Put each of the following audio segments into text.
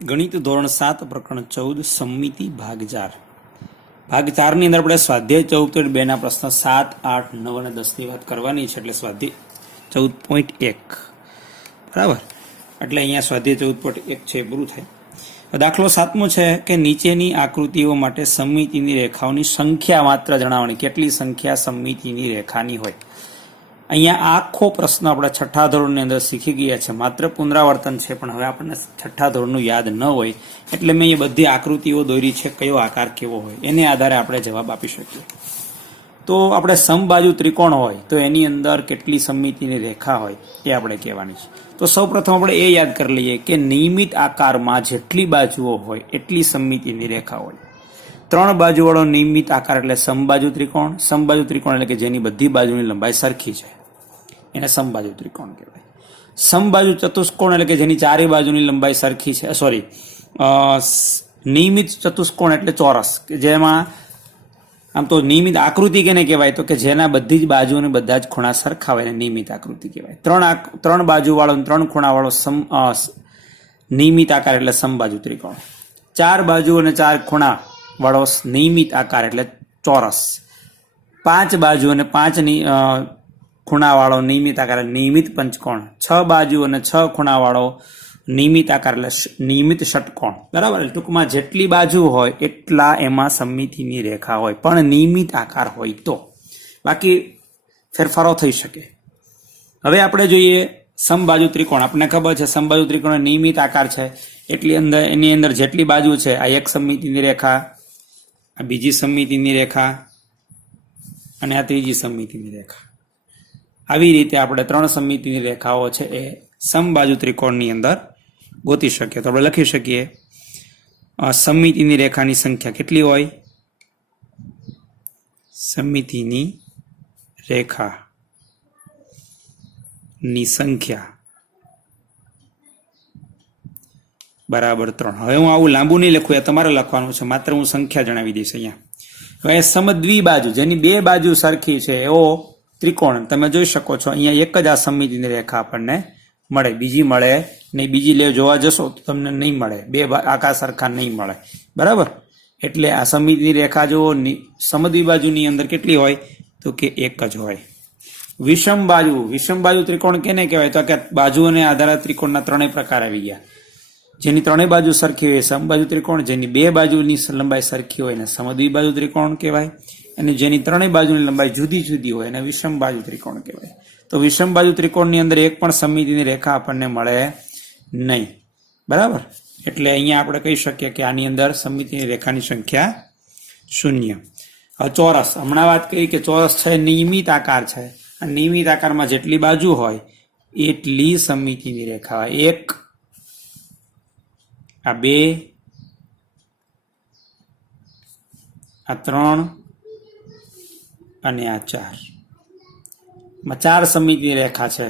ગણિત ધોરણ 7 પ્રકરણ 14 સમમિતિ ભાગ 4 ભાગ 4 ની અંદર આપણે સ્વાધ્યાય 14.2 ના પ્રશ્ન 7, 8, 9 અને 10 ની વાત કરવાની છે. એટલે સ્વાધ્યાય 14.1 બરાબર. એટલે અહીંયા સ્વાધ્યાય 14.1 છે પૂરું થાય. દાખલો 7મો છે કે નીચેની આકૃતિઓ માટે સમમિતિની રેખાઓની સંખ્યા માત્ર જણાવવાની. કેટલી સંખ્યા સમમિતિની રેખાની હોય. અહીંયા આખો પ્રશ્ન આપણે છઠ્ઠા ધોરણની અંદર શીખી ગયા છે. માત્ર પુનરાવર્તન છે, પણ હવે આપણને છઠ્ઠા ધોરણનું યાદ ન હોય એટલે મેં એ બધી આકૃતિઓ દોરી છે. કયો આકાર કેવો હોય એને આધારે આપણે જવાબ આપી શકીએ. તો આપણે સમબાજુ ત્રિકોણ હોય તો એની અંદર કેટલી સમમિતિની રેખા હોય એ આપણે કહેવાની છે. તો સૌપ્રથમ આપણે એ યાદ કરી લઈએ કે નિયમિત આકારમાં જેટલી બાજુઓ હોય એટલી સમમિતિની રેખા હોય. 3 બાજુવાળો નિયમિત આકાર એટલે સમબાજુ ત્રિકોણ. સમબાજુ ત્રિકોણ એટલે કે જેની બધી બાજુની લંબાઈ સરખી છે એને સમબાજુ ત્રિકોણ કહેવાય. સમબાજુ ચતુષ્કોણ એટલે કે જેની ચારે બાજુની લંબાઈ સરખી છે. નિયમિત ચતુષ્કોણ એટલે ચોરસ, કે જેમાં આમ તો નિયમિત આકૃતિ કેને કહેવાય તો કે જેના બધી જ બાજુ અને બધા જ ખૂણા સરખા હોય એને નિયમિત આકૃતિ કહેવાય. 3 બાજુ વાળો 3 ખૂણા વાળો નિયમિત આકાર એટલે સમબાજુ ત્રિકોણ. 4 બાજુ અને 4 ખૂણા વાળો નિયમિત આકાર એટલે ચોરસ. 5 બાજુ અને 5 ખૂણા વાળો નિયમિત આકાર નિયમિત પંચકોણ. 6 બાજુ અને 6 ખૂણા વાળો નિયમિત આકાર એટલે નિયમિત ષટકોણ. બરાબર. ટૂંકમાં જેટલી બાજુ હોય એટલા એમાં સમમિતિની રેખા હોય, પણ નિયમિત આકાર હોય તો. બાકી ફેરફારો થઈ શકે. હવે આપણે જોઈએ સમબાજુ ત્રિકોણ. આપણને ખબર છે સમબાજુ ત્રિકોણ નિયમિત આકાર છે એટલી અંદર એની અંદર જેટલી બાજુ છે આ એક સમમિતિની રેખા, આ બીજી સમમિતિની રેખા અને આ ત્રીજી સમમિતિની રેખા. આવી રીતે આપણે 3 સમમિતિની રેખાઓ છે એ સમબાજુ ત્રિકોણની અંદર ગોતી શકીએ. તો આપણે લખી શકીએ સમમિતિની રેખાની સંખ્યા કેટલી હોય. સમમિતિની રેખાની સંખ્યા બરાબર 3. હવે હું આવું લાંબુ નહીં લખું, એ તમારે લખવાનું છે, માત્ર હું સંખ્યા જણાવી દઈશ અહીંયા. હવે સમદ્વિબાજુ જેની 2 બાજુ સરખી છે એવો ત્રિકોણ તમે જોઈ શકો છો. અહીંયા એક જ આ સમમિતિની રેખા આપણને મળે, બીજી મળે નહીં. બીજી જોવા જશો તો તમને નહીં મળે, 2 આકાર સરખા નહીં મળે. બરાબર. એટલે આ સમમિતિની રેખા જો સમદ્વિબાજુની અંદર કેટલી હોય તો કે એક જ હોય. વિષમ બાજુ ત્રિકોણ કેને કહેવાય તો કે બાજુઓને આધારે ત્રિકોણના 3 પ્રકાર આવી ગયા. જેની 3 બાજુ સરખી હોય સમબાજુ ત્રિકોણ, જેની 2 બાજુની લંબાઈ સરખી હોય એને સમદ્વિબાજુ ત્રિકોણ કહેવાય, અને જેની 3 બાજુની લંબાઈ જુદી જુદી હોય એને વિષમ બાજુ ત્રિકોણ કહેવાય. તો વિષમ બાજુ ત્રિકોણની અંદર એક પણ સમમિતિની રેખા આપણને મળે નહીં. બરાબર. એટલે અહીંયા આપણે કહી શકીએ કે આની અંદર સમમિતિની રેખાની સંખ્યા 0. હવે ચોરસ, હમણાં વાત કરી કે ચોરસ છે નિયમિત આકાર છે. આ નિયમિત આકારમાં જેટલી બાજુ હોય એટલી સમમિતિની રેખા હોય. 1, આ 2, આ 3 અને આ 4 સમમિતિની રેખા છે.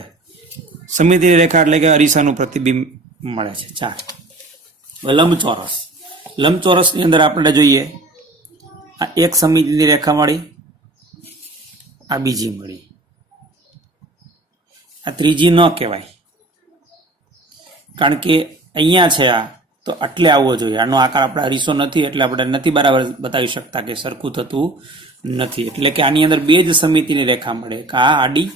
સમમિતિની રેખા એટલે કે અરીસાનું પ્રતિબિંબ મળે છે 4. લંબચોરસની અંદર આપણે જોઈએ આ એક સમમિતિની રેખા મળી, આ બીજી મળી, આ ત્રીજી ન કહેવાય કારણ કે અહીંયા છે આ તો આટલે આવવો જોઈએ. આનો આકાર આપણે અરીસો નથી એટલે આપણે નથી બરાબર બતાવી શકતા કે સરખું થતું નથી. એટલે કે આની અંદર 2 જ સમમિતિની રેખા મળે, એક આ આડી,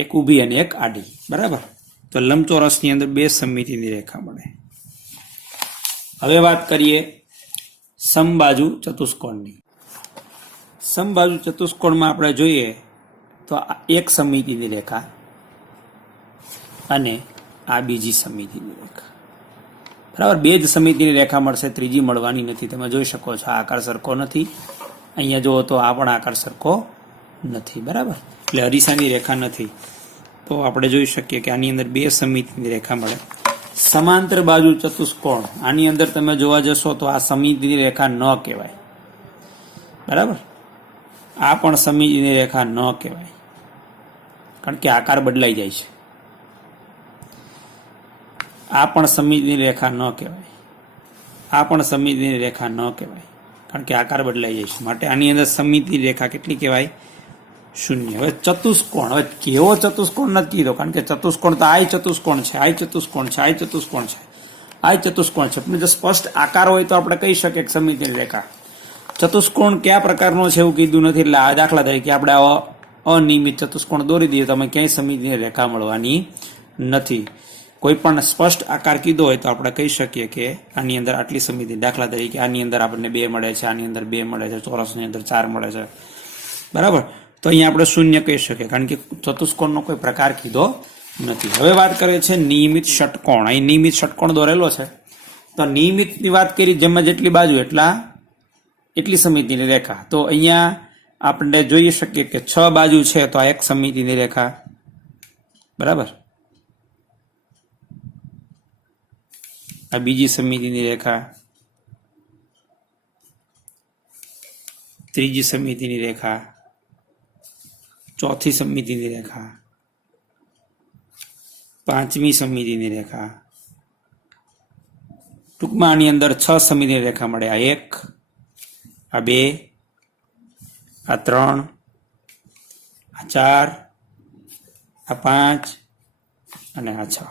એક ઊભી અને એક આડી. બરાબર. તો લંબચોરસની અંદર 2 સમમિતિની રેખા મળે. હવે વાત કરીએ સમબાજુ ચતુષ્કોણની. સમબાજુ ચતુષ્કોણમાં આપણે જોઈએ તો આ એક સમમિતિની રેખા અને આ બીજી સમમિતિની રેખા. બરાબર. 2 જ સમમિતિની રેખા મળશે, ત્રીજી મળવાની નથી. તમે જોઈ શકો છો આ આકાર સરખો નથી. અહીંયા જુઓ તો આ પણ આકાર સરખો નથી. બરાબર. એટલે અરીસાની રેખા નથી. તો આપણે જોઈ શકીએ કે આની અંદર 2 સમમિતિની રેખા મળે. સમાંતર બાજુ ચતુષ્કોણ, આની અંદર તમે જોવા જશો તો આ સમમિતિની રેખા ન કહેવાય. બરાબર. આ પણ સમમિતિની રેખા ન કહેવાય કારણ કે આકાર બદલાઈ જાય છે. આ પણ સમમિતિની રેખા ન કહેવાય. આ પણ સમમિતિની રેખા ન કહેવાય કારણ કે આકાર બદલાઈ જાય છે. માટે આની અંદર સમમિતિની રેખા કેટલી કહેવાય? શૂન્ય. હવે ચતુષ્કોણ, હવે કેવો ચતુષ્કોણ નથી કીધો, કારણ કે ચતુષ્કોણ તો આય ચતુષ્કોણ છે, આય ચતુષ્કોણ છે, આય ચતુષ્કોણ છે, આય ચતુષ્કોણ છે. પણ જો સ્પષ્ટ આકાર હોય તો આપણે કહી શકીએ કે સમમિતિની રેખા. ચતુષ્કોણ કયા પ્રકારનો છે એવું કીધું નથી, એટલે આ દાખલા તરીકે આપણે અનિયમિત ચતુષ્કોણ દોરી દઈએ તો અમે ક્યાંય સમમિતિની રેખા મળવાની નથી. કોઈ પણ સ્પષ્ટ આકાર કીધો હોય તો આપણે કહી શકીએ કે આની અંદર આટલી સમમિતિ, દાખલા તરીકે આની અંદર આપણને 2 મળે છે, આની અંદર 2 મળે છે, ચોરસની અંદર 4 મળે છે, બરાબર. તો અહીંયા આપણે શૂન્ય કહી શકીએ, કારણ કે ચતુષ્કોણનો કોઈ પ્રકાર કીધો નથી. હવે વાત કરે છે નિયમિત ષટકોણ. અહીં નિયમિત ષટકોણ દોરેલો છે, તો નિયમિતની વાત કરી, જેમાં જેટલી બાજુ એટલી સમમિતિની રેખા. તો અહીંયા આપણે જોઈ શકીએ કે 6 બાજુ છે, તો આ એક સમમિતિની રેખા, બરાબર. આ બીજી સમમિતિની રેખા, ત્રીજી સમમિતિની રેખા, ચોથી સમમિતિની રેખા, પાંચમી સમમિતિની રેખા. ટૂંકમાં આની અંદર 6 સમમિતિની રેખા મળે. આ 1, આ 2, આ 3, આ 4, આ 5 અને આ 6.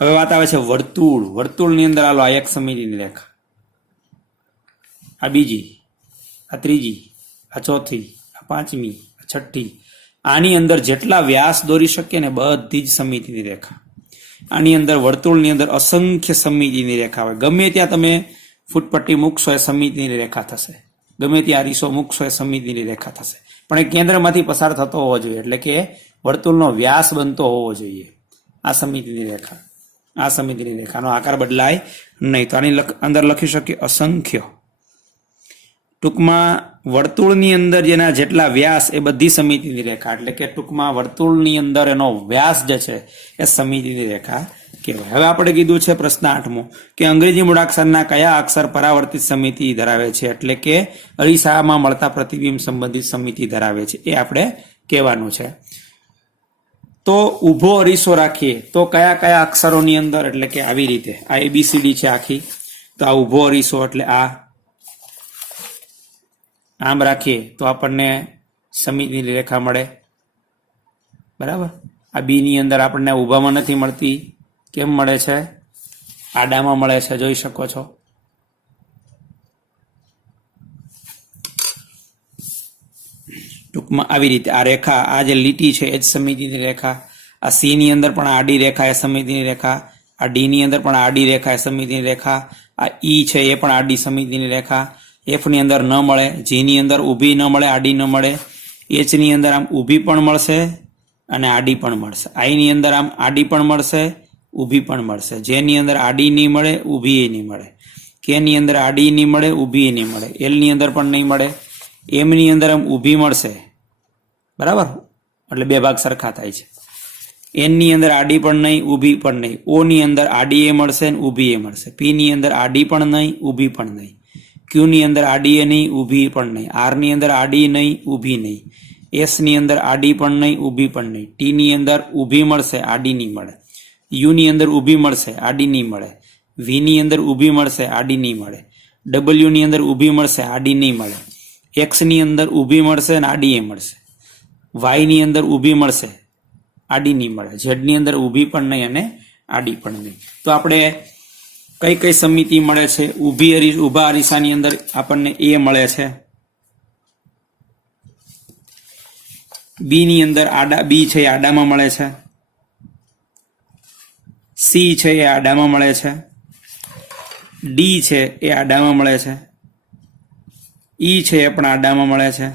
હવે વાત આવે છે વર્તુળ. વર્તુળની અંદર આલો, આ એક સમમિતિની રેખા, આ બીજી, આ ત્રીજી, આ ચોથી, આ પાંચમી, આ છઠ્ઠી. આની અંદર જેટલા વ્યાસ દોરી શકીએ ને બધી જ સમમિતિની રેખા. આની અંદર વર્તુળની અંદર અસંખ્ય સમમિતિની રેખા હોય. ગમે ત્યાં તમે ફૂટપટ્ટી મૂકશો એ સમમિતિની રેખા થશે, ગમે ત્યાં અરીસો મૂકશો એ સમમિતિની રેખા થશે. પણ એ કેન્દ્રમાંથી પસાર થતો હોવો જોઈએ, એટલે કે વર્તુળનો વ્યાસ બનતો હોવો જોઈએ. આ સમમિતિની રેખા, આ સમમિતિની રેખાનો આકાર બદલાય નહીં. તો આની અંદર લખી શકીએ અસંખ્ય. ટૂંકમાં વર્તુળની અંદર જેના જેટલા વ્યાસ એ બધી સમમિતિની રેખા, એટલે કે ટૂંકમાં વર્તુળની અંદર એનો વ્યાસ જે છે એ સમમિતિની રેખા કહેવાય. હવે આપણે કીધું છે પ્રશ્ન 8મો કે અંગ્રેજી મૂળાક્ષરના કયા અક્ષર પરાવર્તિત સમમિતિ ધરાવે છે, એટલે કે અરીસામાં મળતા પ્રતિબિંબ સંબંધિત સમમિતિ ધરાવે છે, એ આપણે કહેવાનું છે. તો ઊભો અરીસો રાખીએ તો કયા કયા અક્ષરોની અંદર, એટલે કે આવી રીતે આ ABCD છે આખી, તો આ ઊભો અરીસો એટલે આ. આમ રાખીએ તો આપણને સમમિતિની રેખા મળે, બરાબર. આ બી ની અંદર આપણને ઊભામાં નથી મળતી, કેમ મળે છે? આડામાં મળે છે, જોઈ શકો છો. ટૂંકમાં આવી રીતે આ રેખા, આ જે લીટી છે એ જ સમમિતિની રેખા. આ સી ની અંદર પણ આડી રેખા એ સમમિતિની રેખા. આ ડી ની અંદર પણ આડી રેખા એ સમમિતિની રેખા. આ ઈ છે એ પણ આડી સમમિતિની રેખા. એફ ની અંદર ન મળે, જી ની અંદર ઊભી ન મળે, આડી ન મળે. એચ ની અંદર આમ ઊભી પણ મળશે અને આડી પણ મળશે. આઈ ની અંદર આમ આડી પણ મળશે, ઊભી પણ મળશે. જે ની અંદર આડી નહીં મળે, ઊભી નહીં મળે. કે ની અંદર આડી નહીં મળે, ઊભી નહીં મળે. એલ ની અંદર પણ નહીં મળે. એમ ની અંદર આમ ઊભી મળશે, બરાબર, એટલે 2 ભાગ સરખા થાય છે. એન ની અંદર આડી પણ નહીં, ઊભી પણ નહીં. ઓ ની અંદર આડી એ મળશે ને ઊભી એ મળશે. પી ની અંદર આડી પણ નહીં, ઊભી પણ નહીં. ક્યુ ની અંદર આડી એ નહીં, ઊભી પણ નહીં. આર ની અંદર આડી નહીં, ઊભી નહીં. એસ ની અંદર આડી પણ નહીં, ઊભી પણ નહીં. ટી ની અંદર ઊભી મળશે, આડી નહીં મળે. યુ ની અંદર ઊભી મળશે, આડી નહીં મળે. વી ની અંદર ઊભી મળશે, આડી નહીં મળે. ડબલ્યુ ની અંદર ઊભી મળશે, આડી નહીં મળે. એક્સ ની અંદર ઊભી મળશે અને આડી એ મળશે. વાય ની અંદર ઊભી મળશે, આડી નહીં મળે. ઝેડ ની અંદર ઊભી પણ નહીં અને આડી પણ નહીં. તો આપણે કઈ કઈ સમમિતિ મળે છે? ઊભા અરીસાની અંદર આપણને એ મળે છે. બી ની અંદર બી છે એ આડામાં મળે છે. સી છે એ આડામાં મળે છે. ડી છે એ આડામાં મળે છે. ઈ છે એ પણ આડામાં મળે છે.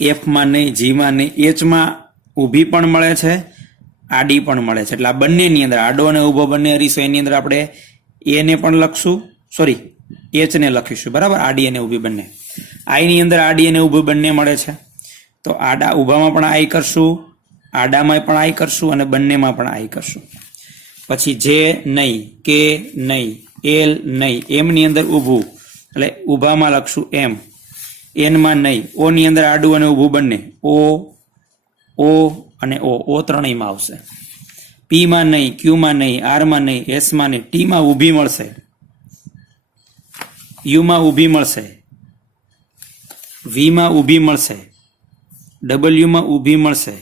એફમાં નહીં, જીમાં નહીં. એચમાં ઊભી પણ મળે છે, આડી પણ મળે છે. એટલે આ બંનેની અંદર આડો અને ઊભો બંને અરીસો, એની અંદર આપણે એને પણ લખશું, સોરી એચ ને લખીશું, બરાબર, આડી અને ઊભી બંને. આઈ ની અંદર આડી અને ઊભી બંને મળે છે. તો આડા ઊભામાં પણ આઈ કરશું, આડામાં પણ આઈ કરશું અને બંનેમાં પણ આઈ કરશું. પછી જે નહીં, કે નહીં, એલ નહીં. એમ ની અંદર ઊભું એટલે ઊભામાં લખશું એમ. એનમાં નહીં. ઓ ની અંદર આડું અને ઊભું બંને, ઓ અને ઓ ત્રણેયમાં આવશે. પી માં નહીં, ક્યુ માં નહીં, આર માં નહીં, એસ માં નહીં. ટી માં ઊભી મળશે, યુ માં ઊભી મળશે, વીમાં ઊભી મળશે, ડબલ્યુમાં ઊભી મળશે,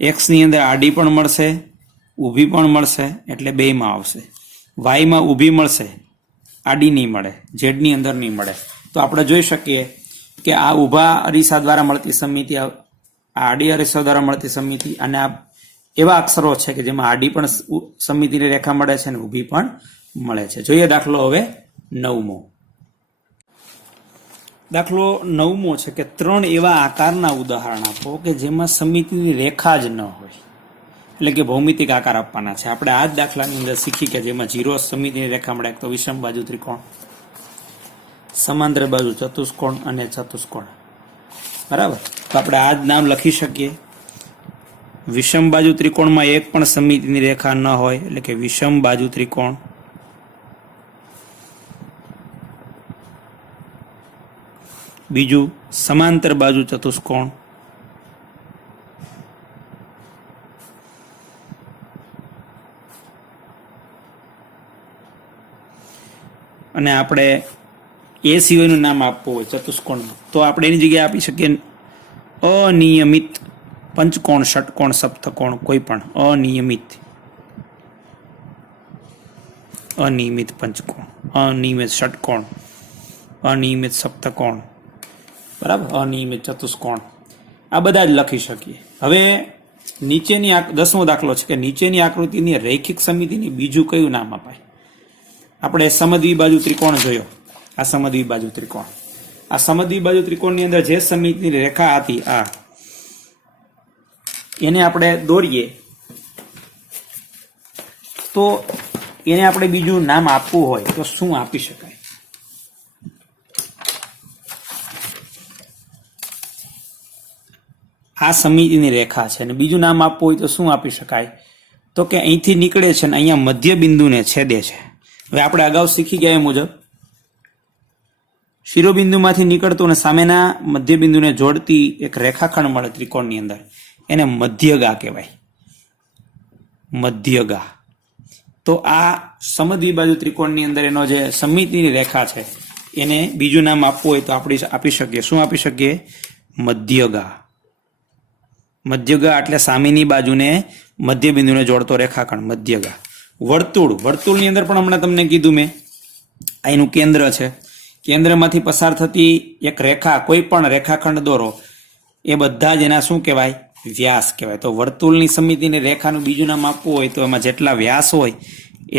એક્સની અંદર આડી પણ મળશે, ઊભી પણ મળશે, એટલે બેમાં આવશે. વાયમાં ઊભી મળશે, આડી નહીં મળે, ઝેડની અંદર નહીં મળે. તો આપણે જોઈ શકીએ કે આ ઊભા અરીસા દ્વારા મળતી સમિતિ, આ આડી અરીસા દ્વારા મળતી સમિતિ, અને આ એવા અક્ષરો છે કે જેમાં આડી પણ સમિતિની રેખા મળે છે અને ઊભી પણ મળે છે. જોઈએ દાખલો હવે 9મો. દાખલો 9મો છે કે 3 એવા આકારના ઉદાહરણ આપો કે જેમાં સમિતિની રેખા જ ન હોય, એટલે કે ભૌમિતિક આકાર આપવાના છે. આપણે આ જ દાખલાની અંદર શીખી કે જેમાં 0 સમિતિની રેખા મળે, તો વિષમ બાજુ ત્રિકોણ, સમાંતર બાજુ ચતુષ્કોણ અને ચતુષ્કોણ. બરાબર. તો આપણે આ જ નામ લખી શકીએ. વિષમ બાજુ ત્રિકોણમાં એક પણ સમિતિની રેખા ન હોય, એટલે કે વિષમ બાજુ ત્રિકોણ. બીજું સમાંતર બાજુ ચતુષ્કોણ. અને આપણે એ સિવાયનું નામ આપવું હોય ચતુષ્કોણનું, તો આપણે એની જગ્યાએ આપી શકીએ અનિયમિત પંચકોણ, ષટકોણ, સપ્તકોણ, કોઈ પણ અનિયમિત પંચકોણ, અનિયમિત ષટકોણ, અનિયમિત સપ્તકોણ, બરાબર, અનિયમિત ચતુષ્કોણ, આ બધા જ લખી શકીએ. હવે નીચેની 10મો દાખલો છે કે નીચેની આકૃતિની રૈખિક સમિતિની બીજું કયું નામ અપાય? આપણે સમદ્વિબાજુ ત્રિકોણ જોયો. આ સમદ્વિબાજુ ત્રિકોણ, આ સમદ્વિબાજુ ત્રિકોણની અંદર જે સમિતિની રેખા હતી આ, એને આપણે દોરીએ તો એને આપણે બીજું નામ આપવું હોય તો શું આપી શકાય? આ સમિતિની રેખા છે અને બીજું નામ આપવું હોય તો શું આપી શકાય? તો કે અહીંથી નીકળે છે ને અહીંયા મધ્ય બિંદુને છેદે છે. હવે આપણે અગાઉ શીખી ગયા એ મુજબ શિરોબિંદુમાંથી નીકળતું અને સામેના મધ્ય બિંદુને જોડતી એક રેખાખંડ મળે ત્રિકોણની અંદર, એને મધ્યગા કહેવાય. મધ્યગા. તો આ સમદ્વિબાજુ ત્રિકોણની અંદર એનો જે સમિતિની રેખા છે એને બીજું નામ આપવું હોય તો આપણે આપી શકીએ. શું આપી શકીએ? મધ્યગા. મધ્યગા એટલે સામેની બાજુને મધ્ય બિંદુને જોડતો રેખાખંડ, મધ્યગા. વર્તુળ. વર્તુળની અંદર પણ હમણાં તમને કીધું મેં, અહીંનું કેન્દ્ર છે, કેન્દ્રમાંથી પસાર થતી એક રેખા, કોઈ પણ રેખાખંડ દોરો, એ બધા જ એના શું કહેવાય? વ્યાસ કહેવાય. તો વર્તુળની સમિતિની રેખાનું બીજું નામ આપવું હોય તો એમાં જેટલા વ્યાસ હોય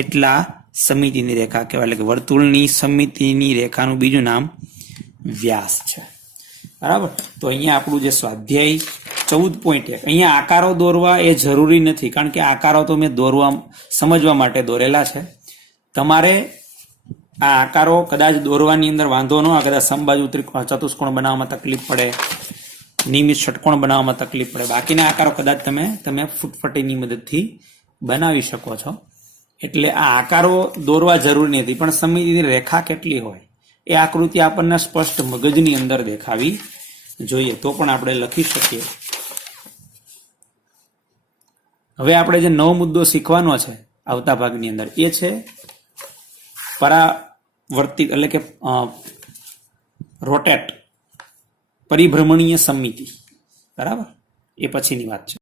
એટલા સમિતિની રેખા કહેવાય. એટલે કે વર્તુળની સમિતિની રેખાનું બીજું નામ વ્યાસ છે. બરાબર. તો અહીંયા આપણું જે સ્વાધ્યાય 14.1, અહીંયા આકારો દોરવા એ જરૂરી નથી, કારણ કે આકારો તો મેં સમજવા માટે દોરેલા છે. તમારે આ આકારો કદાચ દોરવાની અંદર વાંધો ન આવે, કદાચ સમબાજુ ચતુષ્કોણ બનાવવામાં તકલીફ પડે, નિયમિત ષટકોણ બનાવવામાં તકલીફ પડે, બાકીના આકારો કદાચ તમે ફૂટપટ્ટીની મદદથી બનાવી શકો છો. એટલે આ આકારો દોરવા જરૂરી નથી, પણ સમિતિની રેખા કેટલી હોય એ આકૃતિ આપણને સ્પષ્ટ મગજની અંદર દેખાવી જોઈએ, તો પણ આપણે લખી શકીએ. હવે આપણે જે નવો મુદ્દો શીખવાનો છે આવતા ભાગની અંદર એ છે પરાવર્તિત, એટલે કે રોટેટ, પરિભ્રમણીય સમિતિ. બરાબર. એ પછીની વાત છે.